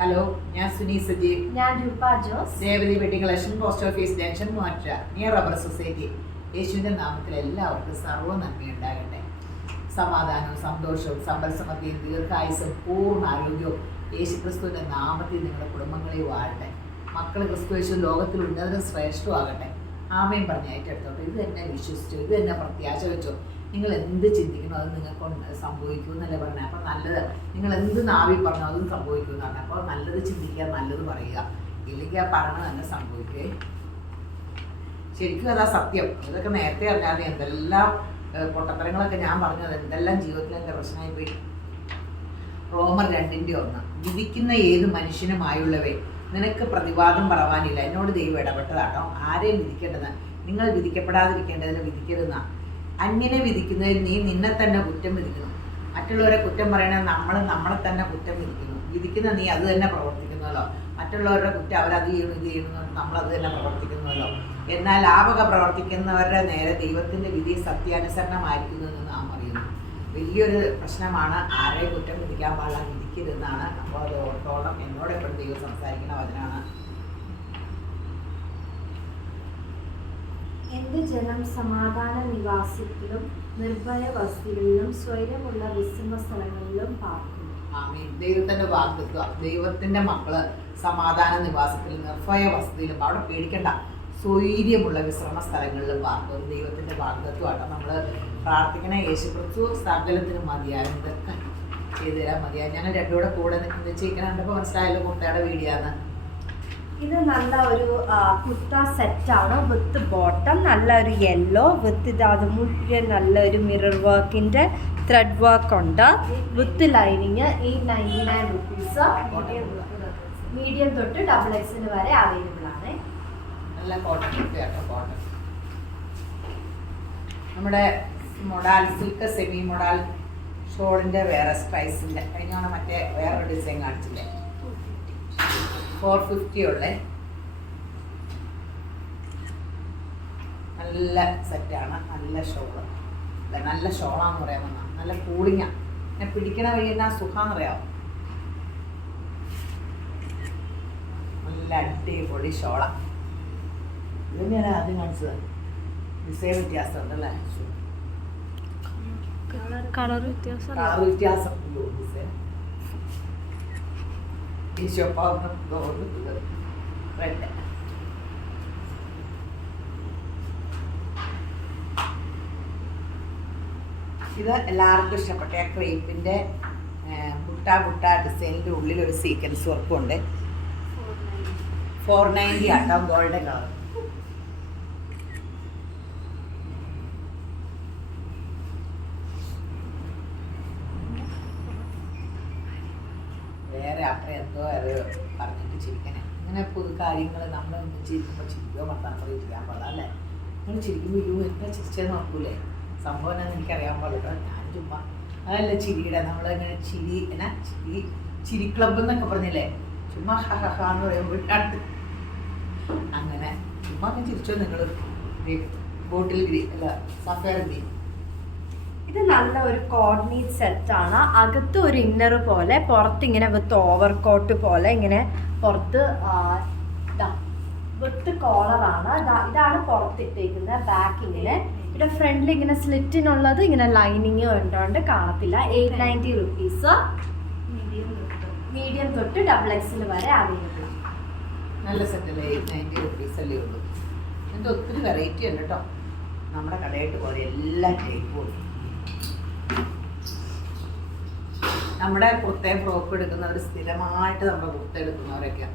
Hello, ഞാൻ സുനി സജീവ്. ഞാൻ Roopa Jose. Devali wedding collection, post office junction, Muvattupuzha, near rubber society. യേശുവിൻ്റെ നാമത്തിൽ എല്ലാവർക്കും സർവ്വ നന്മയുണ്ടാകട്ടെ. സമാധാനവും സന്തോഷവും സമ്പൽ സമൃദ്ധിയും ദീർഘായുസും പൂർണ്ണ ആരോഗ്യവും യേശുക്രിസ്തുവിൻ്റെ നാമത്തിൽ നിങ്ങളുടെ കുടുംബങ്ങളെ വാഴട്ടെ. മക്കൾ ക്രിസ്തു യേശു ലോകത്തിൽ ഉന്നതരും ശ്രേഷ്ഠമാകട്ടെ. ആമയും പറഞ്ഞ് ഏറ്റെടുത്തോട്ടെ. ഇത് തന്നെ വിശ്വസിച്ചു, ഇത് തന്നെ പ്രത്യാശ വെച്ചോ. നിങ്ങൾ എന്ത് ചിന്തിക്കണോ അത് നിങ്ങൾക്ക് സംഭവിക്കും എന്നല്ലേ പറഞ്ഞത്. അപ്പോൾ നല്ലത് നിങ്ങൾ എന്ത് നാവി പറഞ്ഞോ അതും സംഭവിക്കും എന്ന് പറഞ്ഞത്. അപ്പോൾ നല്ലത് ചിന്തിക്കുക, നല്ലത് പറയുക, ഇല്ലെങ്കിൽ ആ പറഞ്ഞത് തന്നെ സംഭവിക്കേ. ശരിക്കും അതാ സത്യം. ഇതൊക്കെ നേരത്തെ അറിഞ്ഞാൽ എന്തെല്ലാം പൊട്ടത്തരങ്ങളൊക്കെ ഞാൻ പറഞ്ഞത്, എന്തെല്ലാം ജീവിതത്തിൽ എൻ്റെ പ്രശ്നമായി പോയി. റോമർ 2:1 വിധിക്കുന്ന ഏത് മനുഷ്യനുമായുള്ളവേ നിനക്ക് പ്രതിവാദം പറവാനില്ല. എന്നോട് ദൈവം ഇടപെട്ടതാട്ടോ. ആരെയും വിധിക്കേണ്ടത് നിങ്ങൾ വിധിക്കപ്പെടാതിരിക്കേണ്ടതിന് വിധിക്കരുതെന്നാണ്. അന്യനെ വിധിക്കുന്നതിൽ നീ നിന്നെ തന്നെ കുറ്റം വിധിക്കുന്നു. മറ്റുള്ളവരെ കുറ്റം പറയണത് നമ്മളെ തന്നെ കുറ്റം വിധിക്കുന്ന നീ അത് തന്നെ പ്രവർത്തിക്കുന്നുവല്ലോ. മറ്റുള്ളവരുടെ കുറ്റം അവരത് ചെയ്യണം ഇത് ചെയ്യണമെന്ന് നമ്മളത് തന്നെ പ്രവർത്തിക്കുന്നുവല്ലോ. എന്നാൽ ലാഭക പ്രവർത്തിക്കുന്നവരുടെ നേരെ ദൈവത്തിൻ്റെ വിധി സത്യാനുസരണമായിരിക്കുന്നുവെന്ന് നാം അറിയുന്നു. വലിയൊരു പ്രശ്നമാണ് ആരെയും കുറ്റം വിധിക്കാൻ പാടില്ല, വിധിക്കരുതെന്നാണ്. അപ്പോൾ അത് ഓർത്തോളം എന്നോട് എപ്പോഴും ദൈവം സംസാരിക്കുന്ന വചനമാണ്. എന്റെ ജനം സമാധാന നിവാസത്തിലും നിർഭയ വസ്തുക്കളിലും സ്വൈര്യമുള്ള വിശ്രമ സ്ഥലങ്ങളിലും പാർക്കുന്നു. ആമീൻ. ദൈവത്തിന്റെ വാഗ്ദത്വം. ദൈവത്തിന്റെ മക്കള് സമാധാന നിവാസത്തിലും നിർഭയ വസ്തുതയിലും, അവിടെ പേടിക്കണ്ട, സ്വൈര്യമുള്ള വിശ്രമ സ്ഥലങ്ങളിലും പാർക്കും. ദൈവത്തിന്റെ വാഗ്ദത്വമാണ്. നമ്മൾ പ്രാർത്ഥിക്കണ യേശുക്രിസ്തു സകലത്തിനും മതിയാകും. ഇതൊക്കെ ചെയ്തു തരാൻ മതിയാകും. ഞാൻ രണ്ടുകൂടെ കൂടെ നിശ്ചയിക്കണപ്പോൾ മനസ്സിലായല്ലോ കുർത്തയുടെ വീഡിയോ ആണ്. ഇത് നല്ല ഒരു കുർത്ത സെറ്റാണ് വിത്ത് ബോട്ടം, നല്ല ഒരു യെല്ലോ വിത്ത് അത് മുഴുവൻ നല്ലൊരു മിറർ വർക്കിൻ്റെ ത്രെഡ് വർക്ക് ഉണ്ട്. With lining 899 rupees. മീഡിയം തൊട്ട് XXL വരെ അവൈലബിൾ ആണ്. നല്ല കോട്ടൺ കുർത്തയാട്ടോ. കോട്ടൺ നമ്മുടെ മൊഡാൽ സിൽക്ക് സെമി മൊഡാൽ ഷോളിൻ്റെ വേറെ സ്ട്രൈസിൻ്റെ കഴിഞ്ഞാണ് മറ്റേ വേറൊരു ഡിസൈൻ കാണിച്ചില്ലേ. 450 ഉള്ളേ. നല്ല സെറ്റാണ്. നല്ല ഷോള്. നല്ല ഷോളാന്ന് പറയാൻ വന്നാൽ നല്ല കൂളിങ്ങാണ്. പിന്നെ പിടിക്കണ വഴി എന്നാ സുഖാന്ന് പറയാമോ. നല്ല അടിപൊളി ഷോള. ഇത് ഞാൻ ആദ്യം കാണിച്ചത്. ഡിസൈൻ വ്യത്യാസം ഉണ്ടല്ലേ, കളർ വ്യത്യാസം. ഇത് എല്ലാവർക്കും ഇഷ്ടപ്പെട്ട ക്രേപ്പിൻ്റെ മുട്ട ഡിസൈനിൻ്റെ ഉള്ളിൽ ഒരു സീക്വൻസ് വർക്കും ഉണ്ട്. 490 ആട്ടോ. Golden colour. വേറെ അത്ര എന്തോ അത് പറഞ്ഞിട്ട് ചിരിക്കണേ. ഇങ്ങനെ പൊതു കാര്യങ്ങൾ നമ്മളൊന്നും ചിരിക്കുമ്പോൾ ചിരിക്കോ വർത്താനം പറയോ ചെയ്യാൻ പാടില്ല അല്ലേ. നിങ്ങൾ ചിരിക്കുമ്പോൾ എന്താ ചിരിച്ചതെന്ന് നോക്കൂലേ. സംഭവം എന്നാന്ന് എനിക്കറിയാൻ പാടില്ല. ഞാൻ ചുമ്മാ അതല്ല ചിരിയുടെ നമ്മളിങ്ങനെ ചിരി ക്ലബ് എന്നൊക്കെ പറഞ്ഞില്ലേ, ചുമ്മാ എന്ന് പറയുമ്പോഴാണ് അങ്ങനെ ചുമ്മാ അങ്ങനെ ചിരിച്ചോ നിങ്ങൾ. ബോട്ടിൽ ഗ്രീൻ അല്ല സഫയർ ഗ്രീൻ. ഇത് നല്ല ഒരു കോർഡിനേറ്റ് സെറ്റാണ്. അകത്ത് ഒരു ഇന്നർ പോലെ, പുറത്ത് ഇങ്ങനെ വിത്ത് ഓവർ കോട്ട് പോലെ ഇങ്ങനെ പുറത്ത് വിത്ത് കോളറാണ്. ഇതാണ് പുറത്തിട്ടേക്കുന്നത്. ബാക്ക് ഇങ്ങനെ ഇവിടെ ഫ്രണ്ടിൽ ഇങ്ങനെ സ്ലിറ്റിനുള്ളത് ഇങ്ങനെ ലൈനിങ് ഉണ്ടോണ്ട് കാണത്തില്ല. 890 റുപ്പീസ്. മീഡിയം തൊട്ട് XXL വരെ അവൈലബിൾ ആണ്. നല്ല സെറ്റല്ലേ. 890 റുപ്പീസ് അല്ലേ ഉള്ളൂ. ഇതിൻ്റെ ഒത്തിരി വെറൈറ്റി ഉണ്ട് കേട്ടോ. നമ്മുടെ കടയായിട്ട് പോലെ എല്ലാ ടൈപ്പും ഉണ്ട്. നമ്മുടെ കുർത്തയും ഫ്രോക്ക് എടുക്കുന്നവർ സ്ഥിരമായിട്ട് നമ്മുടെ കുർത്ത എടുക്കുന്നവരൊക്കെ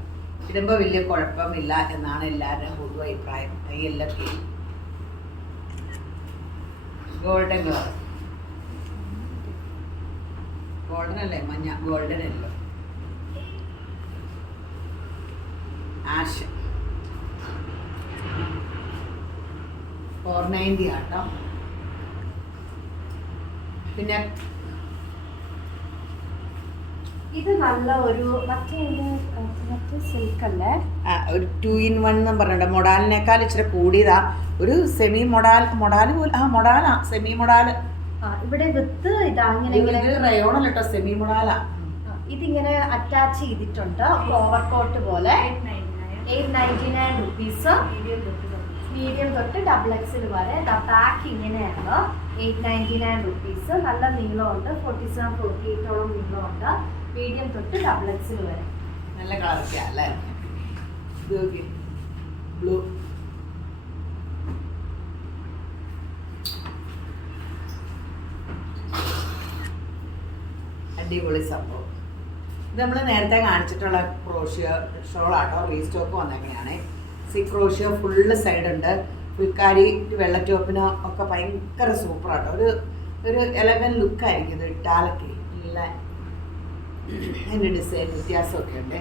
ഇടുമ്പോൾ വലിയ കുഴപ്പമില്ല എന്നാണ് എല്ലാവരുടെയും പൊതു അഭിപ്രായം. കൈയെല്ലൊക്കെ ഗോൾഡൻ കളർ. ഗോൾഡൻ അല്ലേ, മഞ്ഞ ഗോൾഡൻ അല്ലോ. ആഷ് 490 ആട്ടോ. പിന്നെ ഇത് നല്ല ഒരു മറ്റേ സിൽക്ക് അല്ലേ, ഒരു 2-in-1 എന്നും പറഞ്ഞിട്ട് മൊഡാലിനേക്കാൾ ഇച്ചിരി കൂടിയതാ. ഒരു സെമി മൊഡാൽ പോലെ മൊഡാലാ, സെമി മൊഡാൽ. ഇവിടെ വിത്ത് ഇതാ ഇങ്ങനെ റയോണല്ലോ സെമി മൊഡാലാ. ഇതിങ്ങനെ അറ്റാച്ച് ചെയ്തിട്ടുണ്ട് ഓവർകോട്ട് പോലെ. 899 റുപ്പീസ്. മീഡിയം തൊട്ട് XXL വരെ. ബാക്ക് ഇങ്ങനെയാണ്. 899 റുപ്പീസ്. നല്ല നീളമുണ്ട്. 47-48ഓളം നീളമുണ്ട്. മീഡിയം തൊട്ട് XXL വരെ. നല്ല കളറൊക്കെയാ അല്ലേ? ബ്ലൂ. അടിപൊളി സംഭവം. ഇത് നമ്മൾ നേരത്തെ കാണിച്ചിട്ടുള്ള ക്രോഷ്യ ഷോളാട്ടോ. റീസ്റ്റോക്ക് വന്നെങ്ങനെയാണ്. ക്രോഷ്യ ഫുള്ള് സൈഡുണ്ട്. ഫുൾക്കാരി വെള്ള ടോപ്പിന് ഒക്കെ ഭയങ്കര സൂപ്പറാട്ടോ. ഒരു എലഗൻ ലുക്കായിരിക്കും ഇത് ഇട്ടാലൊക്കെ. നല്ല അതിൻ്റെ ഡിസൈൻ വ്യത്യാസമൊക്കെ ഉണ്ട്.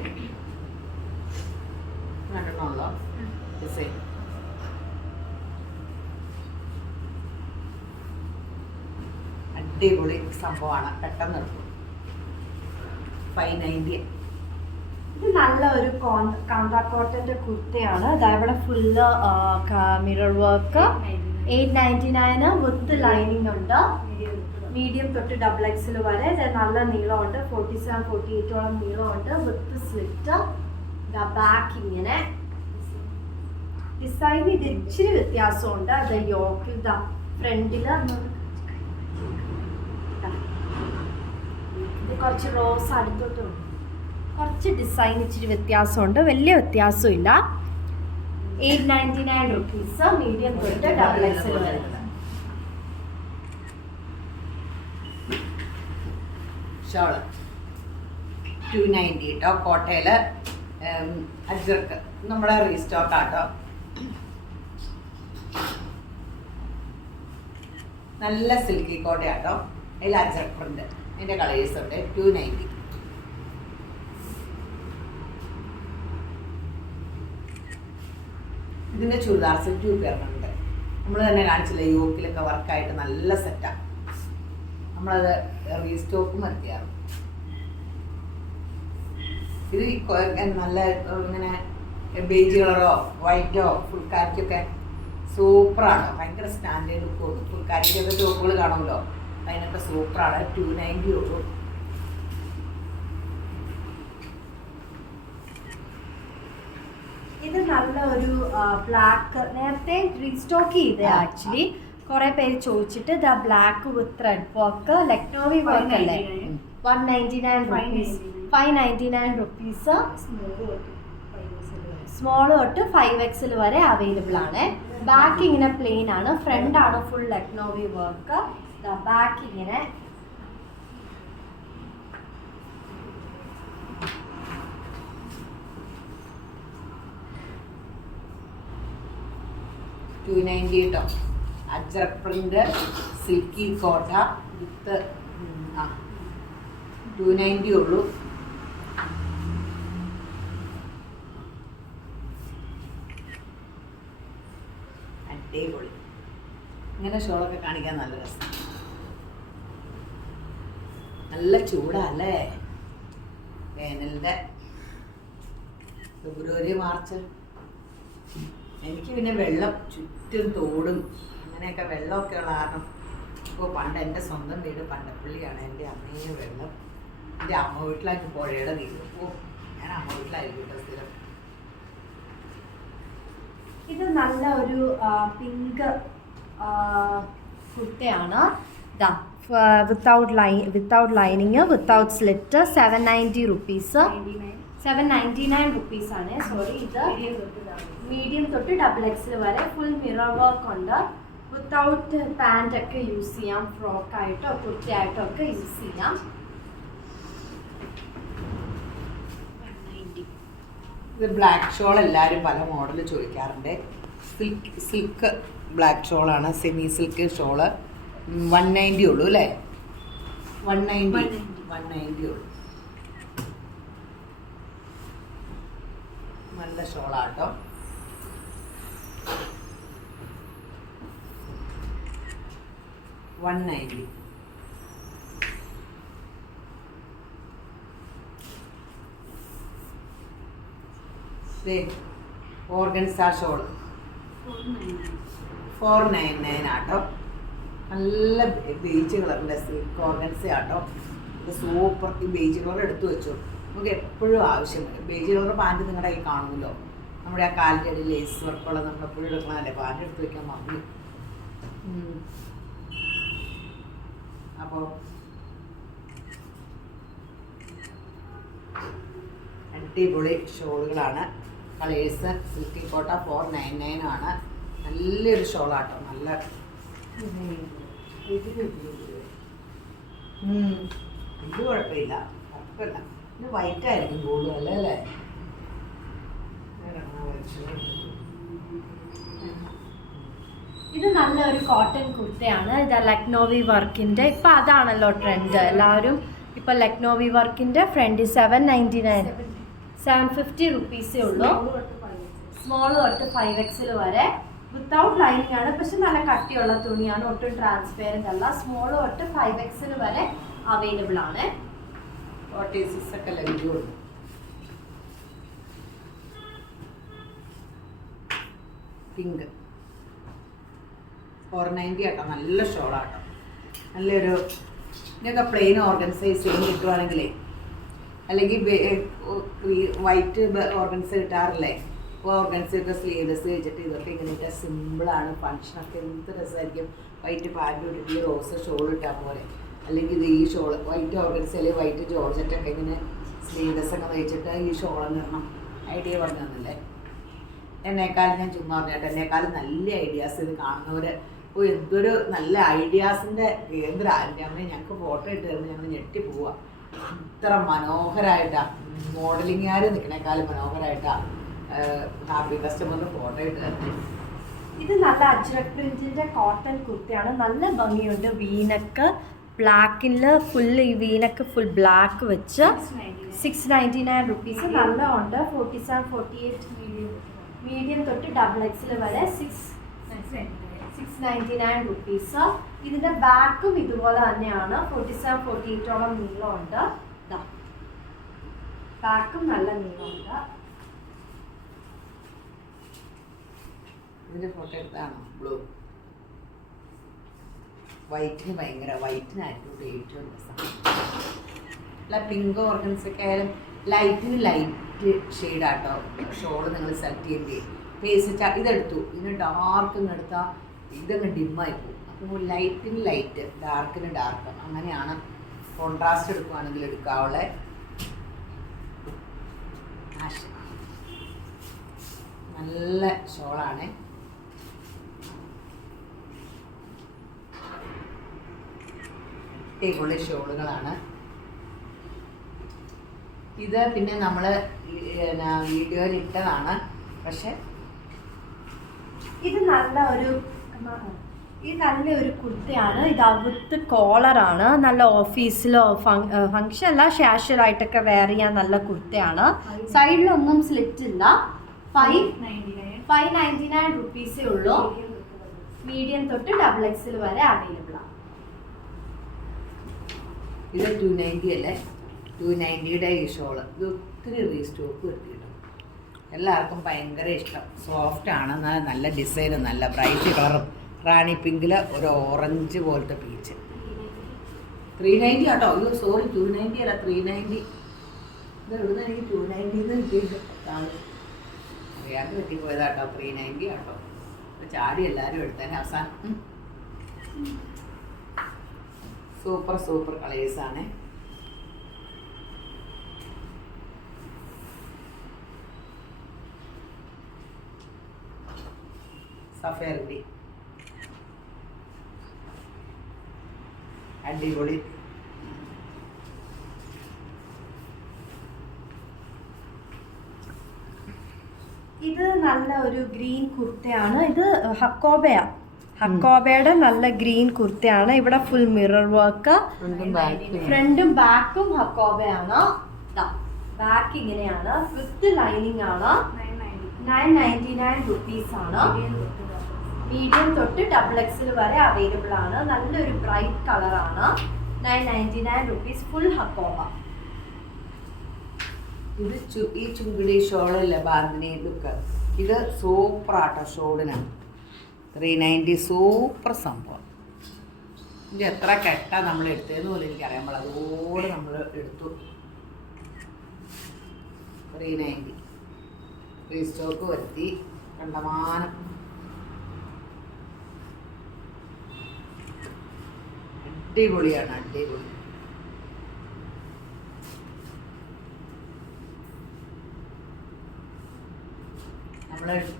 കണ്ടിട്ടുണ്ടോ ഡിസൈൻ? അടിപൊളി സംഭവമാണ്. പെട്ടെന്ന് എടുക്കും. 590. ഇത് നല്ല ഒരു കാന്ത കോട്ടന്റെ കുർത്തയാണ്. ഇവിടെ full mirror work. 899 with lining ഉണ്ട്. മീഡിയം തൊട്ട് XXL വരെ. നല്ല നീളമുണ്ട്. 47-48ഓളം നീളമുണ്ട്. വിത്ത് സ്ലിറ്റ്. ബാക്ക് ഇങ്ങനെ ഡിസൈൻ ഇത് ഇച്ചിരി വ്യത്യാസമുണ്ട്. അത് യോക്കിൽ ഫ്രണ്ടില് ഇത് കുറച്ച് റോസ് അടുത്തോട്ടുണ്ട്. കുറച്ച് ഡിസൈൻ ഇച്ചിരി വ്യത്യാസമുണ്ട്. വലിയ വ്യത്യാസമില്ല. 899 റുപ്പീസ്. മീഡിയം തൊട്ട് XXL വരെ. ഷോള് 290 കേട്ടോ. കോട്ടയില് അജ്രക്ക് നമ്മുടെ റീസ്റ്റോക്ക് ആട്ടോ. നല്ല സിൽക്കി കോട്ടയാട്ടോ. അതിൽ അജ്രക്ക് പ്രിന്റ്. അതിൻ്റെ കളേഴ്സ് ഉണ്ട്. 290. ഇതിൻ്റെ ചുരിദാർ സെറ്റ് വരുന്നുണ്ട്. നമ്മൾ തന്നെ കാണിച്ചില്ല, യോക്കിലൊക്കെ വർക്കായിട്ട് നല്ല സെറ്റാണ്. നമ്മളത് റീസ്റ്റോക്കും എത്തിയാറ്. ഇത് നല്ല ഇങ്ങനെ ബേജ് കളറോ വൈറ്റോ ഫുൾക്കാരിക്കൊക്കെ സൂപ്പറാണ്. ഭയങ്കര സ്റ്റാൻഡേർഡ് ലുക്ക് തോന്നും. ഫുൾക്കാരിക്കൊക്കെ ടോപ്പുകൾ കാണുമല്ലോ, അതിനൊക്കെ സൂപ്പറാണ്. 290 ഉള്ളൂ. ഇത് നല്ല ഒരു ബ്ലാക്ക് നേരത്തെ റീസ്റ്റോക്ക് ചെയ്തേ. ആക്ച്വലി കുറെ പേര് ചോദിച്ചിട്ട് the black with thread work Lucknowi work അല്ലേ. 199 റുപ്പീസ്. 599 റുപ്പീസ്. സ്മോൾ തൊട്ട് 5XL വരെ അവൈലബിൾ ആണ്. ബാക്ക് ഇങ്ങനെ പ്ലെയിൻ ആണ്. ഫ്രണ്ട് ആണ് ഫുൾ ലക്നോവി വർക്ക്. ബാക്ക് ഇങ്ങനെ $290 കേട്ടോ. അജ്രക് പ്രിന്റ് സിൽക്കി കോട്ട വിത്ത് 290 ഉള്ളൂ. അടിപൊളി. ഇങ്ങനെ ഷോളൊക്കെ കാണിക്കാൻ നല്ല രസം. നല്ല ചൂടല്ലേ വേനലിൻ്റെ. ഫെബ്രുവരി മാർച്ച്. എനിക്ക് പിന്നെ വെള്ളം ചുറ്റും തോടും അങ്ങനെയൊക്കെ വെള്ളമൊക്കെ ഉള്ള കാരണം. ഇപ്പോൾ പണ്ട് എൻ്റെ സ്വന്തം വീട് പണ്ടപ്പള്ളിയാണ്. എൻ്റെ അമ്മയെ വെള്ളം എൻ്റെ അമ്മ വീട്ടിലാക്കി പുഴയുടെ നീര്. അപ്പോൾ ഞാൻ അമ്മ വീട്ടിലായിരിക്കും സ്ഥിരം. ഇത് നല്ല ഒരു പിങ്ക് കുർത്തയാണ്. Without lining without slit. 790 rupees. 799 rupees ആണ്. സോറി. ഇത് മീഡിയം തൊട്ട് XXL വരെ. ഫുൾ മിറർ വർക്ക് ഉണ്ട്. വിത്തൗട്ട് പാൻറ് ഒക്കെ യൂസ് ചെയ്യാം. ഫ്രോക്കായിട്ടോ കുർത്തയായിട്ടോ ഒക്കെ യൂസ് ചെയ്യാം. ഇത് ബ്ലാക്ക് ഷോൾ എല്ലാവരും പല മോഡൽ ചോദിക്കാറുണ്ട്. സിൽക്ക് ബ്ലാക്ക് ഷോളാണ്. സെമി സിൽക്ക് ഷോള് 190 ഉള്ളൂ അല്ലേ? 190 ഉള്ളൂ. നല്ല ഷോളാട്ടോ. $190. ഓർഗൻസ ഷോൾ 499 ആട്ടോ. നല്ല ബീച്ച് കളറിൻ്റെ സിൽക്ക് ഓർഗൻസ ആട്ടോ. ഇത് സൂപ്പർ. ഈ ബേജ് കളർ എടുത്തു വെച്ചു, നമുക്ക് എപ്പോഴും ആവശ്യം വരും. ബേജ് കളർ പാൻറ്റ് നിങ്ങളുടെ കയ്യിൽ കാണുമല്ലോ, നമ്മുടെ ആ കാലിൻ്റെ ഇടയിൽ ലേസ് വർക്കുള്ള നമ്മളെപ്പോഴും എടുക്കണമല്ലേ, പാൻറ്റ് എടുത്ത് വയ്ക്കാൻ മറന്നു. അപ്പോൾ അടിപൊളി ഷോളുകളാണ്. കളേഴ്സ് സിൽക്കി കോട്ട 499 ആണ്. നല്ലൊരു ഷോളാട്ടോ, നല്ല ഇത് കുഴപ്പമില്ല, കുഴപ്പമില്ല. ഇത് വൈറ്റ് ആയിരിക്കും കൂടുതൽ അല്ലേ അല്ലേ? ഇത് നല്ലൊരു കോട്ടൺ കുർത്തയാണ്. ഇത് ലക്നോവി വർക്കിൻ്റെ, ഇപ്പം അതാണല്ലോ ട്രെൻഡ്. എല്ലാവരും ഇപ്പം ലക്നോവി വർക്കിൻ്റെ ഫ്രണ്ട് 799 750 റുപ്പീസേ ഉള്ളൂ. സ്മോൾ തൊട്ട് 5XL വരെ വിത്തൗട്ട് ലൈനിങ് ആണ്, പക്ഷെ നല്ല കട്ടിയുള്ള തുണിയാണ്, ഒട്ടും ട്രാൻസ്പെയറൻ്റ് അല്ല. സ്മോൾ തൊട്ട് 5XL വരെ അവൈലബിൾ ആണ്. 46 ഒക്കെ ലഭിക്കുള്ളൂ. പിങ്ക് 490 ആട്ടോ, നല്ല ഷോളാട്ടോ, നല്ലൊരു. ഇങ്ങനത്തെ പ്ലെയിൻ ഓർഗൻസൈസ് ചെയ്ത് കിട്ടുവാണെങ്കിലേ, അല്ലെങ്കിൽ വൈറ്റ് ഓർഗൻസ് കിട്ടാറില്ലേ, ഓർഗൻസൊക്കെ സ്ലീവ്ലെസ് വെച്ചിട്ട് ഇതൊക്കെ ഇങ്ങനെയൊക്കെ സിമ്പിളാണ്. ഫങ്ഷനൊക്കെ എന്ത് രസമായിരിക്കും. വൈറ്റ് പാൻറ്റ് ഇട്ടിട്ട് റോസ് ഷോൾ ഇട്ടാൽ പോലെ, അല്ലെങ്കിൽ ഇത് ഈ ഷോൾ വൈറ്റ് ഓർഗൻസ് അല്ലെങ്കിൽ വൈറ്റ് ജോർജറ്റൊക്കെ ഇങ്ങനെ സ്ലീവ്ലെസ് ഒക്കെ തയ്ച്ചിട്ട് ഈ ഷോളെന്ന് ഇടണം. ഐഡിയ പറഞ്ഞു തന്നില്ലേ? എന്നെക്കാളും ഞാൻ ചുമ്മാ പറഞ്ഞിട്ട്, എന്നെക്കാളും നല്ല ഐഡിയാസ് ഇത് കാണുന്നവർ. ഓ, എന്തൊരു നല്ല ഐഡിയാസിൻ്റെ കേന്ദ്ര. എൻ്റെ അമ്മയെ ഞങ്ങൾക്ക് ഫോട്ടോ ഇട്ട് തരുമ്പോൾ ഞങ്ങൾ ഞെട്ടി പോവുക. ഇത്ര മനോഹരമായിട്ടാണ് മോഡലിങ്ങുകാർ നിൽക്കണേക്കാളും മനോഹരമായിട്ടാണ് ഹാപ്പി കസ്റ്റമറിന് ഫോട്ടോ ഇട്ട് തരുന്നത്. ഇത് നല്ല അജ്രക് പ്രിന്റിന്റെ കോട്ടൺ കുർത്തയാണ്, നല്ല ഭംഗിയുണ്ട്. വീനക്ക് ബ്ലാക്കിൽ ഫുൾ, ഈ വീനക്ക് ഫുൾ ബ്ലാക്ക് വെച്ച് 699 റുപ്പീസ്. നല്ല ഉണ്ട്. 47 48 മീഡിയം തൊട്ട് XXL വരെ 699 റുപ്പീസ്. ഇതിന്റെ ബാക്കും ഇതുപോലെ തന്നെയാണ്, 47 48ഓളം നീളമുണ്ട്. ബാക്കും നല്ല നീളമുണ്ട്. ഇതിൻ്റെ ഫോട്ടോ എടുത്താണോ? ബ്ലൂ വൈറ്റിന് ഭയങ്കര, വൈറ്റിനായിരിക്കും ഏറ്റവും രസം. അല്ല, പിങ്ക് ഓർഗൻസൊക്കെ ആയാലും ലൈറ്റിന് ലൈറ്റ് ഷെയ്ഡാട്ടോ ഷോള് നിങ്ങൾ സെലക്ട് ചെയ്യേണ്ടി. പേസ്റ്റ് ഇതെടുത്തു, ഇതിന് ഡാർക്കിന് എടുത്താൽ ഇതങ്ങ് ഡിമ്മായി പോകും. അപ്പോൾ ലൈറ്റിന് ലൈറ്റ്, ഡാർക്കിന് ഡാർക്ക്, അങ്ങനെയാണ് കോൺട്രാസ്റ്റ് എടുക്കുകയാണെങ്കിൽ എടുക്കാവുള്ള. നല്ല ഷോളാണ്. അടിപൊളി ഷോളുകളാണ് ഇത്. പിന്നെ നമ്മൾ വീഡിയോയിൽ ഇട്ടതാണ്, പക്ഷെ ഇത് നല്ലൊരു കുർത്തയാണ്. ഇത് വിത്ത് കോളറാണ്. നല്ല ഓഫീസിലോ ഫങ്ഷൻ അല്ല, ഷാഷ്വലായിട്ടൊക്കെ വെയർ ചെയ്യാൻ നല്ല കുർത്തയാണ്. സൈഡിലൊന്നും സ്ലിറ്റ് ഇല്ല. 599 റുപ്പീസേ ഉള്ളൂ. മീഡിയം തൊട്ട് XXL വരെ അവൈലബിൾ ആണ്. ഇത് 290 അല്ലേ? 290യുടെ ഈ ഷോള് ഇത് ഒത്തിരി റീസ്റ്റോക്ക് കിട്ടിയിട്ടുണ്ട്. എല്ലാവർക്കും ഭയങ്കര ഇഷ്ടം. സോഫ്റ്റാണ്, നല്ല ഡിസൈനും, നല്ല ബ്രൈറ്റ് കളറും. റാണി പിങ്കിൽ ഒരു ഓറഞ്ച് പോലത്തെ പീച്ച്. 390 ആട്ടോ. അയ്യോ സോറി, 290 അല്ല, 390. ഇത് എവിടുന്ന് എനിക്ക് 290 കിട്ടിയിട്ടുണ്ട്. അറിയാണ്ട് കിട്ടിപ്പോയതാട്ടോ. 390 ആട്ടോ. ചാടി എല്ലാവരും എടുത്തതിന് അവസാനം. സൂപ്പർ സൂപ്പർ കളേഴ്സാണ്. സഫയർ ഗ്രീൻ അടിപൊളി. ഇത് നല്ല ഒരു ഗ്രീൻ കുർത്തയാണ്. ഇത് ഹക്കോബയുടെ നല്ല ഗ്രീൻ കുർത്തയാണ്. ഇവിടെ ഫുൾ മിറർ വർക്ക്, ഫ്രണ്ടും ബാക്കും ഹക്കോബയാണ്. ബാക്ക് ഇങ്ങനെയാണ്, വിത്ത് ലൈനിങ് ആണ്. 999 റുപ്പീസ് ആണ്. മീഡിയം തൊട്ട് XXL വരെ അവൈലബിൾ ആണ്. നല്ലൊരു ബ്രൈറ്റ് കളറാണ്. 999 റുപ്പീസ്. ഫുൾ ഹക്കോബ. ഇത് ഈ ചുങ്കിടി ഷോളല്ല, ബാന്തിനി ലുക്ക്. ഇത് സൂപ്പർ ആട്ടോ ഷോളിനാണ്. 390 സൂപ്പർ സംഭവം. ഇത് എത്ര കെട്ടാ നമ്മൾ എടുത്തതെന്ന് പോലും എനിക്കറിയാൻ പാടില്ല. അതുപോലെ നമ്മൾ എടുത്തു. 390 റീസ്റ്റോക്ക് വരുത്തി കണ്ടമാനം. അടിപൊളിയാണ്, അടിപൊളി.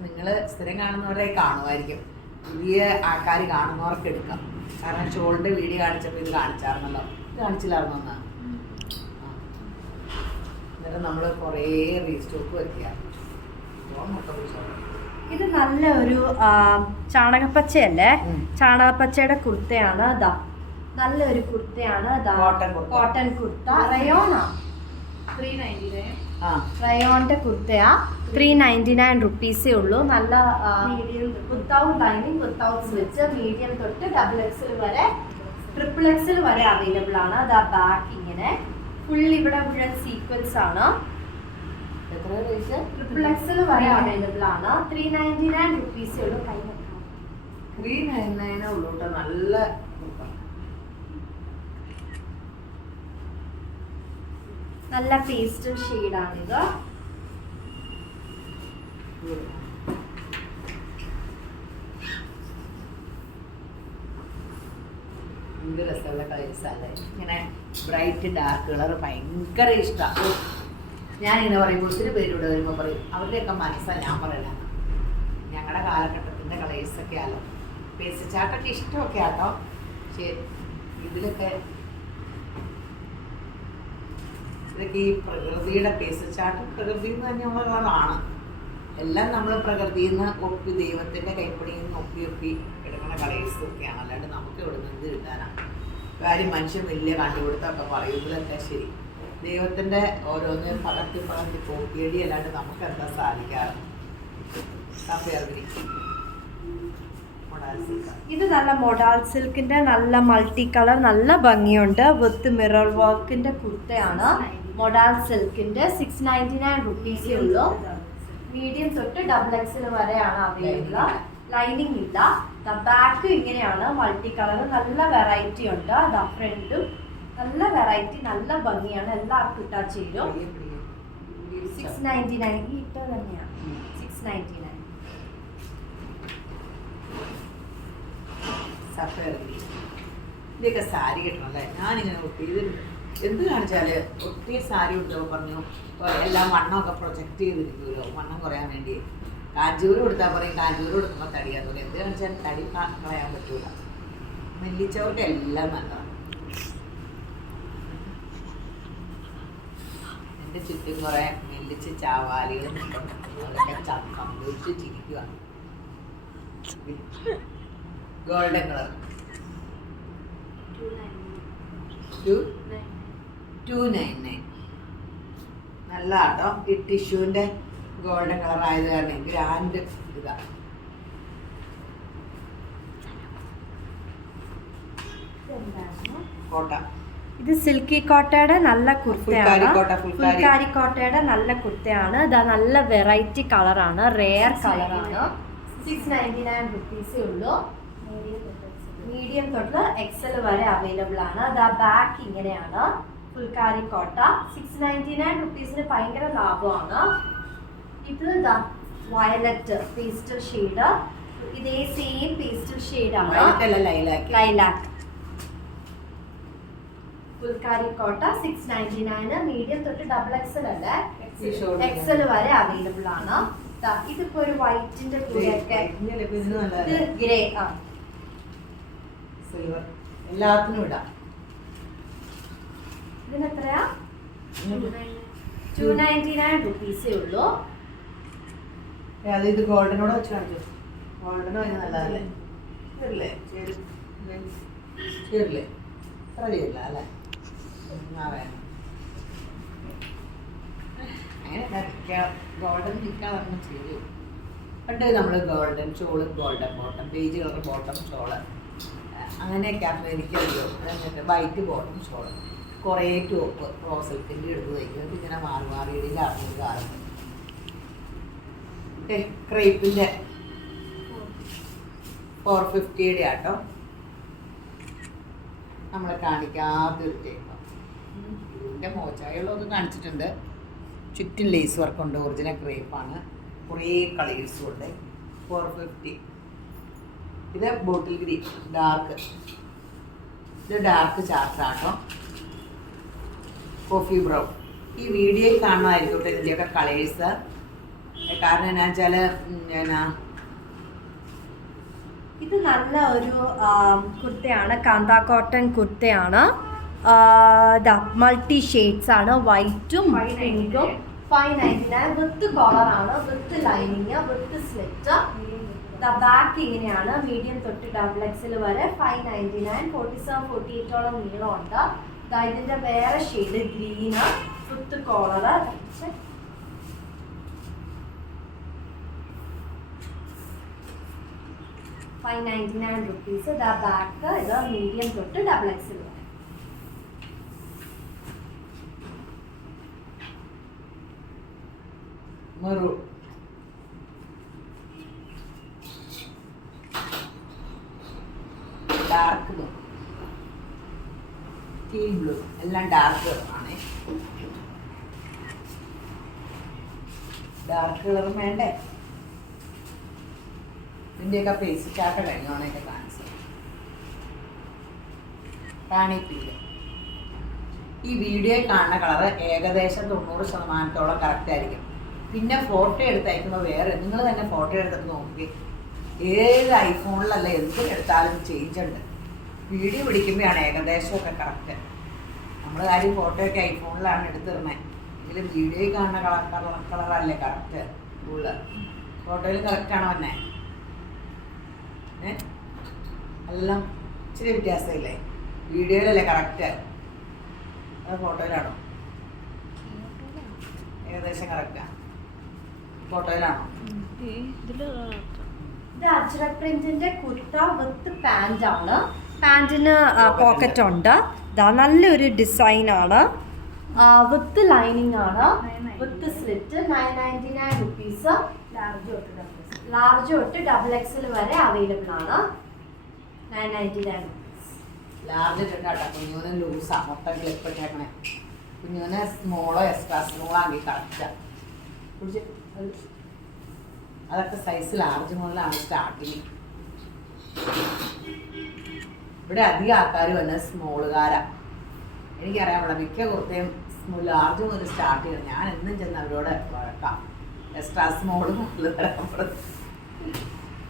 നിങ്ങൾ സ്ഥിരം കാണുന്നവരെ കാണുമായിരിക്കും, പുതിയ ആൾക്കാർ കാണുന്നവർക്ക് എടുക്കാം. കാരണം ഷോളിൻ്റെ വീഡിയോ കാണിച്ചപ്പോൾ ഇത് കാണിച്ചായിരുന്നല്ലോ, ഇത് കാണിച്ചില്ലായിരുന്നു എന്നാ. അന്നേരം നമ്മൾ കുറേ റീസ്റ്റോക്ക് വരുത്തിയാണ്. ഇത് നല്ല ഒരു ചാണകപ്പച്ചയല്ലേ, ചാണകപ്പച്ചയുടെ കുർത്തയാണ്. അതാ നല്ലൊരു കുർത്തയാണ്. കോട്ടൺ കുർത്ത, റയോണാ. 399 റയോണിന്റെ കുർത്തയാ. 399 റുപ്പീസേ ഉള്ളൂ. നല്ല without lining, without slit, medium തൊട്ട് XXL വരെ, XXL വരെ അവൈലബിൾ ആണ്. അതാ ബാക്ക് ഇങ്ങനെ ഫുൾ ഇവിടെ മുഴുവൻ സീക്വൻസ് ആണ്. XXL വരെ അവൈലബിൾ ആണ്. 399 റുപ്പീസേ ഉള്ളൂ. 399 ഉള്ളൂ കേട്ടോ. നല്ല നല്ല പേസ്റ്റൽ ഷെയ്ഡാണിത്. എന്ത് രസമുള്ള കളേഴ്സല്ലേ. ഇങ്ങനെ ബ്രൈറ്റ് ഡാർക്ക് കളർ ഭയങ്കര ഇഷ്ടമാണ്. ഞാനിങ്ങനെ പറയുമ്പോൾ ഒത്തിരി പേരിവിടെ വരുമ്പോൾ പറയും അവരുടെയൊക്കെ മനസ്സാണ് ഞാൻ പറയണത്. ഞങ്ങളുടെ കാലഘട്ടത്തിൻ്റെ കളേഴ്സൊക്കെ ആലോ. പേസിച്ചാട്ടൊക്കെ ഇഷ്ടമൊക്കെ ആട്ടോ. പക്ഷേ ഇതിലൊക്കെ ഇതൊക്കെ ഈ പ്രകൃതിയുടെ പേസിച്ചാട്ടം പ്രകൃതിയിൽ നിന്ന് തന്നെയുള്ള കളറാണ്. എല്ലാം നമ്മൾ പ്രകൃതിയിൽ നിന്ന് ഒപ്പി, ദൈവത്തിൻ്റെ കൈപ്പണിയിൽ നിന്ന് ഒപ്പി എടുക്കുന്ന കളേഴ്സൊക്കെയാണ്. അല്ലാണ്ട് നമുക്ക് ഇവിടെ നിന്ന് ഇത് കിട്ടാനാണ് കാര്യം. മനുഷ്യൻ വലിയ കണ്ടുപിടുത്തമൊക്കെ പറയുമ്പോഴൊക്കെ ശരി, ദൈവത്തിൻ്റെ ഓരോന്ന് പകർത്തി കോപ്പിയടി അല്ലാണ്ട് നമുക്ക് എന്താ സാധിക്കാറ്. ഇത് നല്ല മൊഡാൾ സിൽക്കിന്റെ നല്ല മൾട്ടി കളർ, നല്ല ഭംഗിയുണ്ട്. വിത്ത് മിറർ വർക്കിന്റെ കുർത്തയാണ്. മൊഡാൾ സിൽക്കിന്റെ 699 റുപ്പീസേ ഉള്ളൂ. മീഡിയം തൊട്ട് XXL വരെയാണ് അവൈലബിൾ. ലൈനിങ് ഇല്ല. ബാക്ക് ഇങ്ങനെയാണ് മൾട്ടി കളർ. നല്ല വെറൈറ്റി ഉണ്ട്. അതാ ഫ്രണ്ടും നല്ല വെറൈറ്റി, നല്ല ഭംഗിയാണ്. എല്ലാവർക്കും ഇട്ടാ ചേരും. 699 ഈ ഇട്ട തന്നെയാണ്. 699 ഇതൊക്കെ സാരി കിട്ടണല്ലേ. ഞാനിങ്ങനെ ഒത്തിരി എന്ത് കാണിച്ചാല് ഒത്തിരി സാരി ഉണ്ടോ പറഞ്ഞു. എല്ലാം വണ്ണമൊക്കെ പ്രൊജക്റ്റ് ചെയ്തിരിക്കുമല്ലോ, വണ്ണം കുറയാൻ വേണ്ടി. കാഞ്ചൂര് കൊടുത്താൽ പറയും കാഞ്ചൂര് കൊടുക്കുമ്പോൾ തടിയാന്ന്. എന്ത് കാണിച്ചാൽ തടി കളയാൻ പറ്റൂല. മെല്ലിച്ചവർക്ക് എല്ലാം നല്ലതാണ്. എൻ്റെ ചുറ്റും കുറേ മെല്ലിച്ച് ചാവാലികൾ നിൽക്കുന്നുണ്ട്. അതൊക്കെ സംഭവിച്ച് ചിരിക്കുക. ഗോൾഡൻ കളർ 299 നല്ല ആട്ടോ. ഈ ടിഷ്യൂവിൻ്റെ ഗോൾഡൻ കളർ ആയത് കാരണം ഗ്രാൻഡ് ഇതാ. കോട്ട, ഇത് സിൽക്കി കോട്ടയുടെ നല്ല കുർത്തയാണ്. ഫുൾക്കാരി കോട്ടയുടെ നല്ല കുർത്തയാണ്. ഇതാ നല്ല വെറൈറ്റി കളറാണ്, റെയർ കളറാണ്. 699 റുപ്പീസേ ഉള്ളൂ. മീഡിയം തൊട്ട് XL വരെ അവൈലബിൾ ആണ്. അതാ ബാക്ക് ഇങ്ങനെയാണ്. ഫുൾക്കാരി കോട്ട 699 റുപ്പീസിന് ഭയങ്കര ലാഭമാണ്. ഇത് ഇതാ വയലറ്റ് പേസ്റ്റൽ ഷെയ്ഡ്. ഇതേ സെയിം പേസ്റ്റൽ ഷെയ്ഡാണ്, ലൈലാക്ക്. ഫുൾക്കാരി കോട്ട 699. മീഡിയം തൊട്ട് XXL അല്ലേ, XL വരെ അവൈലബിൾ ആണ്. ഇതിപ്പോ ഒരു വൈറ്റിന്റെ കൂടെയൊക്കെ ഗ്രേ ആ സിൽവർ എല്ലാത്തിനും ഇടാം. ഇതിനെത്രയാ? 299 റുപ്പീസേ ഉള്ളൂ. അത് ഇത് ഗോൾഡനോടെ വെച്ച് കാണിച്ചു. ഗോൾഡനോ അതിന് നല്ലതല്ലേ? ശരില്ലേ? ശരില്ലേ? അത്ര ചെയ്യില്ല അല്ലേ? വേണം അങ്ങനെ ഗോൾഡൻ നിൽക്കാതെ ചെയ്തു. പണ്ട് നമ്മൾ golden shawl, golden bottom, beige colour bottom shawl, അങ്ങനെയൊക്കെ ആയിരുന്നു എനിക്കറിയോ. എന്നിട്ട് വൈറ്റ് ബോട്ടം ഷോള്, കുറേ ടോപ്പ് റോസൽക്കിൻ്റെ എടുത്ത് തയ്ക്കുന്നത് ഇങ്ങനെ മാറിയിടിയിലാർന്നൊരു കാലം. ക്രേപ്പിൻ്റെ 450 ആട്ടോ. നമ്മളെ കാണിക്കാത്തൊരു ടൈപ്പ്. എൻ്റെ മോച്ചായുള്ളതൊക്കെ കാണിച്ചിട്ടുണ്ട്. ചുറ്റും ലേസ് വർക്കുണ്ട്. ഒറിജിനൽ ക്രേപ്പാണ്. കുറേ കളേഴ്സും ഉണ്ട്. 450. ഇത് ബോട്ടിൽ ഗ്രീൻ ഡാർക്ക്. ഇത് ഡാർക്ക് ചാർട്ടാട്ടോ. Coffee brown. ഈ വീഡിയോയിൽ കാണുന്നതായിരിക്കും ഇതിൻ്റെയൊക്കെ കളേഴ്സ്. കാരണം എന്നാ വെച്ചാൽ ഇത് നല്ല ഒരു കുർത്തയാണ്. കാന്ത കോട്ടൺ കുർത്തയാണ്. മൾട്ടി ഷെയ്ഡ്സ് ആണ്. വൈറ്റും പിങ്കും. 599 വിത്ത് കോളറാണ്, with lining, with slit. Back ഇങ്ങനെയാണ്. മീഡിയം തൊട്ട് XXL വരെ 599. 47-48ഓളം നീളമുണ്ട്. ഇതിന്റെ വേറെ shade green with collar. 599 rupees. Back ഇത് മീഡിയം തൊട്ട് XXL വരെ. Maroon. Dark blue, tea blue, എല്ലാം ഡാർക്ക് ആണ്. ഡാർക്ക് കളറും വേണ്ടേ? ഇതിൻ്റെയൊക്കെ പേസ് ചാട്ട കഴിഞ്ഞോണൊക്കെ കാണിച്ചത്. കാണിപ്പില്ല. ഈ വീഡിയോയിൽ കാണുന്ന കളറ് ഏകദേശം 90% കറക്റ്റ് ആയിരിക്കും. പിന്നെ ഫോട്ടോ എടുത്തയക്കുമ്പോൾ വേറെ നിങ്ങൾ തന്നെ ഫോട്ടോ എടുത്തിട്ട് നോക്കി. ഏത് ഐഫോണിലല്ല എന്തിനെടുത്താലും ചേഞ്ച് ഉണ്ട്. വീഡിയോ പിടിക്കുമ്പോഴാണ് ഏകദേശമൊക്കെ കറക്റ്റ്. നമ്മൾ കാര്യം ഫോട്ടോയൊക്കെ ഐഫോണിലാണ് എടുത്തിരുന്നത്. എങ്കിലും വീഡിയോയിൽ കാണുന്ന കളറല്ലേ കറക്റ്റ്. ഫുള്ള് ഫോട്ടോയിൽ കറക്റ്റാണോ തന്നെ? എല്ലാം ഇച്ചിരി വ്യത്യാസമില്ലേ? വീഡിയോയിലല്ലേ കറക്റ്റ്, അത് ഫോട്ടോയിലാണോ? ഏകദേശം കറക്റ്റാ. ഫോട്ടോയിലാണോ? ഇത് അജ്രക് പ്രിന്റിന്റെ കുർത്ത വിത്ത് പാന്റ് ആണ്. പാന്റിന് പോക്കറ്റ് ഉണ്ട്. നല്ലൊരു ഡിസൈൻ ആണ്. വിത്ത് ലൈനിങ് ആണ്, വിത്ത് സ്ലിറ്റ്. 999 rupees. ലാർജ് തൊട്ട് XXL വരെ അവൈലബിൾ ആണ്. 999 rupees. ലാർജ് ഇട്ടാട്ടോ. കുഞ്ഞുവിന് ലൂസാ, മൊത്തം ക്ലിപ്പ് ഇട്ടേക്കണേ. കുഞ്ഞുവിന് സ്മോളോ എക്സ്ട്രാ സ്മോളോ ആണെങ്കിൽ കറക്റ്റാ. അതൊക്കെ സൈസ് ലാർജ് മുതലാണ് സ്റ്റാർട്ടിങ്. ഇവിടെ അധികം ആൾക്കാർ വന്നത് സ്മോളുകാരാ. എനിക്കറിയാമുള്ള മിക്ക കുർത്തയും ലാർജ് മുതൽ സ്റ്റാർട്ട് ചെയ്യണം. ഞാൻ എന്നും ചെന്ന് അവരോട് വഴക്കാം. എക്സ്ട്രാ സ്മോള് മുതൽ തരാൻ പറഞ്ഞു.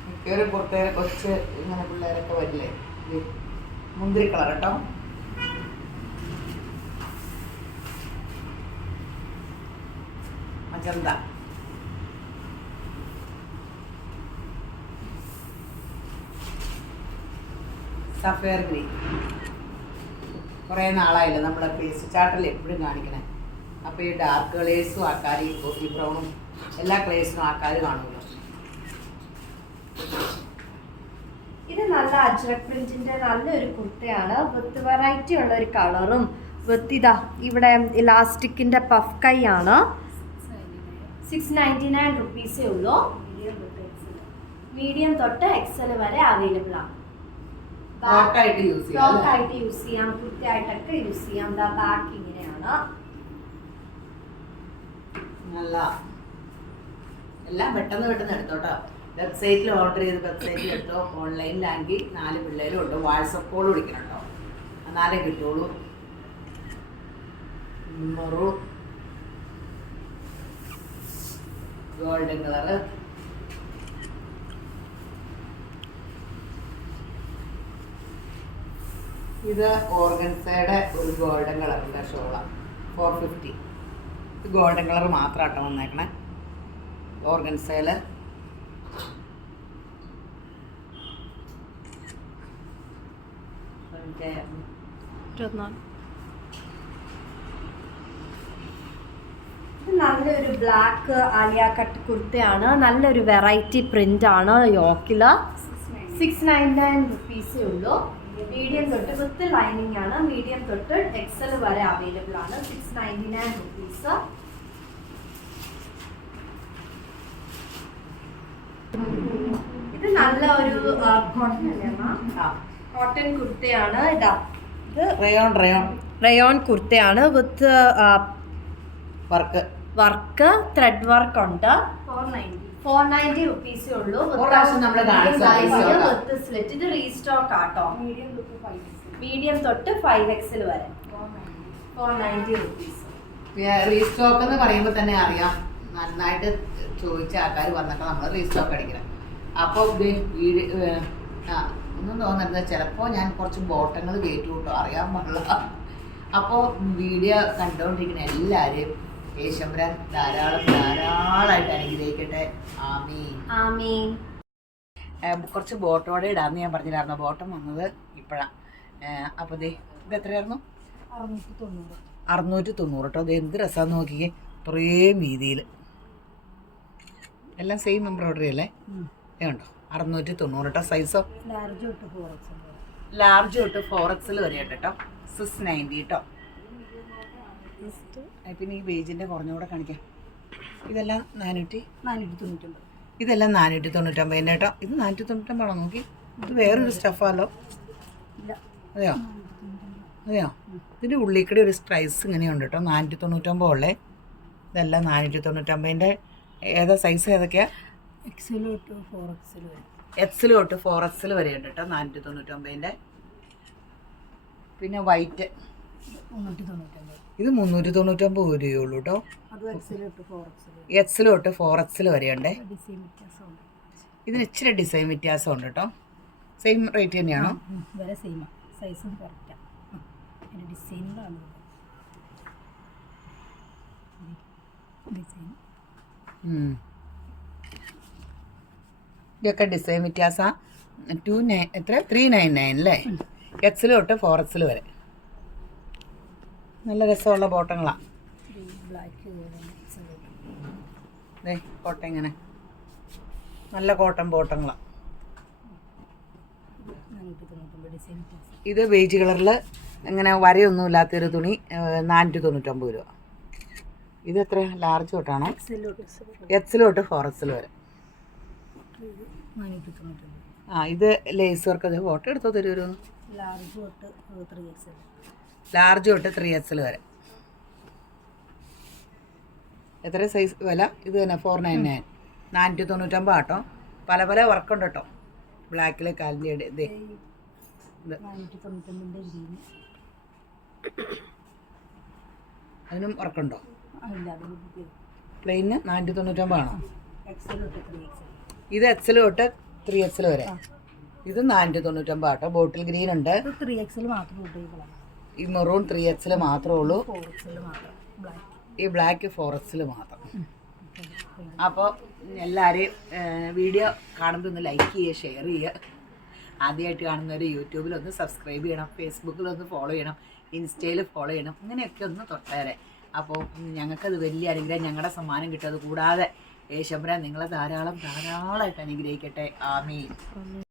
മിക്കൊരു കുർത്തയിലെ കൊച്ച് ഇങ്ങനെ പിള്ളേരൊക്കെ വരില്ലേ? മുന്തിരി കളർ കേട്ടോ. മജന്ത. Sapphire green. കുറേ നാളായില്ല നമ്മളെ ഫേസ് ചാർട്ടിൽ എപ്പോഴും കാണിക്കണേ. അപ്പോൾ ഈ ഡാർക്ക് കളേഴ്സും ആൾക്കാർ, ഈ കോഫി ബ്രൗണും എല്ലാ കളേഴ്സിനും ആൾക്കാർ കാണുമല്ലോ. ഇത് നല്ല അജ്രക് പ്രിന്റിന്റെ നല്ലൊരു കുർത്തയാണ്. വിത്ത് വെറൈറ്റി ഉള്ള ഒരു കളറും വിത്ത് ഇതാ ഇവിടെ ഇലാസ്റ്റിക്കിന്റെ പഫ് കൈ ആണ്. 699 rupees ഉള്ളൂ. മീഡിയം തൊട്ട് XL വരെ അവൈലബിൾ ആണ്. ലോക്ക് ആയിട്ട് യൂസ് ചെയ്യാം, കുർത്തയായിട്ടൊക്കെ യൂസ് ചെയ്യാം. ബാക്ക് ഇങ്ങനെയാണ്. നല്ല എല്ലാം പെട്ടെന്ന് എടുത്തോട്ടോ. വെബ്സൈറ്റിൽ ഓർഡർ ചെയ്ത് വെബ്സൈറ്റിൽ എടുത്തോ. ഓൺലൈനിലാണെങ്കിൽ 4 പിള്ളേരും ഉണ്ട്. വാട്സപ്പ് കോൾ വിളിക്കണം കേട്ടോ, എന്നാലേ കിട്ടുള്ളൂ. Maroon, golden colour. ഇത് ഓർഗൻസയുടെ ഒരു ഗോൾഡൻ കളറിൻ്റെ ഷോളാണ്. 450. ഇത് ഗോൾഡൻ കളർ മാത്രമാട്ടോ വന്നേക്കണേ. ഓർഗൻസയിൽ നല്ലൊരു ബ്ലാക്ക് ആലിയ കട്ട് കുർത്തയാണ്. നല്ലൊരു വെറൈറ്റി പ്രിന്റ് ആണ്. യോക്കില് 699 rupees ഉള്ളൂ. മീഡിയം തൊട്ട് വിത്ത് ലൈനിങ് ആണ്. മീഡിയം തൊട്ട് XL വരെ അവൈലബിൾ ആണ്. 699 rupees. ഇത് നല്ല ഒരു കോട്ടൺ കുർത്തയാണ്. ഇതാ ഇത് റയോൺ റയോൺ കുർത്തയാണ് with work. Work thread work ഉണ്ട്. 490 റുപ്പീസേ ഉള്ളൂ. With slit. ഇത് റീസ്റ്റോക്ക് ആട്ടോ. മീഡിയം തൊട്ട് 5XL വരെ 490 റുപ്പീസ്. റീസ്റ്റോക്ക് എന്ന് പറയുമ്പോൾ തന്നെ അറിയാം, നന്നായിട്ട് ചോദിച്ച ആൾക്കാർ വന്നൊക്കെ നമ്മൾ റീസ്റ്റോക്ക് അടിക്കണം. അപ്പോൾ ഒന്നും തോന്നരുത്, ചിലപ്പോൾ ഞാൻ കുറച്ച് ബോട്ടങ്ങൾ കയറ്റി കൂട്ടോ, അറിയാൻ പാടില്ല. അപ്പോൾ വീഡിയോ കണ്ടുകൊണ്ടിരിക്കുന്ന എല്ലാവരെയും യേശുമ്പരാൻ ധാരാളമായിട്ട് അനുഗ്രഹിക്കട്ടെ. ആമീൻ. കുറച്ച് ബോട്ടോടെ ഇടാമെന്ന് ഞാൻ പറഞ്ഞില്ലായിരുന്നു. ബോട്ടം വന്നത് ഇപ്പോഴാണ്. അപ്പോൾ ഇത് എത്രയായിരുന്നു? 690 കേട്ടോ. അത് എന്ത് രസമാണെന്ന് നോക്കിയേ, ഇത്രയും വീതിയിൽ എല്ലാം സെയിം എംബ്രോയ്ഡറി അല്ലേ? ഉണ്ടോ? 690 കേട്ടോ. സൈസോ ലാർജ് തൊട്ട് 4XL വരെ ഉണ്ട് കേട്ടോ. 690 കേട്ടോ. പിന്നെ ഈ ബേജിൻ്റെ കുറഞ്ഞുകൂടെ കാണിക്കാം. ഇതെല്ലാം 499. ഇതെല്ലാം 499 കേട്ടോ. ഇത് 499 നോക്കി. ഇത് വേറൊരു സ്റ്റഫാലോ? അതെയോ? ഇതിൻ്റെ ഉള്ളിൽ കൂടി ഒരു സ്ട്രൈസ് ഇങ്ങനെയുണ്ട് കേട്ടോ. 499 ഉള്ളേ. ഇതെല്ലാം 499. ഏതാ സൈസ് ഏതൊക്കെയാണ്? XL തൊട്ട് 4XL വരെ ഉണ്ട് കേട്ടോ. 499. പിന്നെ വൈറ്റ് ഇത് 399 രൂപയുള്ളൂ കേട്ടോ. XL തൊട്ട് 4XL വരെ ഉണ്ട്. ഇതിന് ഇച്ചിരി ഡിസൈൻ വ്യത്യാസമുണ്ട് കേട്ടോ. സെയിം റേറ്റ് തന്നെയാണോ? ഇതൊക്കെ ഡിസൈൻ വ്യത്യാസം. 399 അല്ലേ? XL തൊട്ട് 4XL വരെ നല്ല രസമുള്ള ബോട്ടങ്ങളാണ്. കോട്ടൺ ഇങ്ങനെ നല്ല കോട്ടൺ ബോട്ടങ്ങളാണ്. ഇത് ബേജ് കളറിൽ ഇങ്ങനെ വരയൊന്നും ഇല്ലാത്തൊരു തുണി 499 രൂപ. ഇത് എത്ര? ലാർജ് തൊട്ടാണോ? XL തൊട്ട് 4XL വരെ. ഇത് ലേസ് വർക്ക്. ഫോട്ടോ എടുത്തോ തരുമോ? ലാർജ് തൊട്ട് 3XL വരെ. എത്ര സൈസ് വില? ഇത് തന്നെ 499. 499 ആട്ടോ. പല പല വർക്കുണ്ട് കേട്ടോ. ബ്ലാക്കിൽ കാലിൻ്റെ ഇത് അതിനും വർക്കുണ്ടോ? പ്ലെയിന് 499 ആണോ? ഇത് XL തൊട്ട് 3XL വരെ. ഇത് 499 ആട്ടോ. ബോട്ടിൽ ഗ്രീൻ ഉണ്ട്. ഈ മെറൂൺ 3XL മാത്രമേ ഉള്ളൂ. ഈ ബ്ലാക്ക് 4XL മാത്രം. അപ്പോൾ എല്ലാവരെയും വീഡിയോ കാണുമ്പോൾ ഒന്ന് ലൈക്ക് ചെയ്യുക, ഷെയർ ചെയ്യുക. ആദ്യമായിട്ട് കാണുന്നവർ യൂട്യൂബിലൊന്ന് സബ്സ്ക്രൈബ് ചെയ്യണം, ഫേസ്ബുക്കിലൊന്ന് ഫോളോ ചെയ്യണം, ഇൻസ്റ്റയിൽ ഫോളോ ചെയ്യണം. ഇങ്ങനെയൊക്കെ ഒന്ന് തൊട്ടേരെ. അപ്പോൾ ഞങ്ങൾക്കത് വലിയ അനുഗ്രഹം, ഞങ്ങളുടെ സമ്മാനം കിട്ടും. അത് കൂടാതെ യേശുമ്പരാൻ നിങ്ങളെ ധാരാളമായിട്ട് അനുഗ്രഹിക്കട്ടെ. ആമീൻ.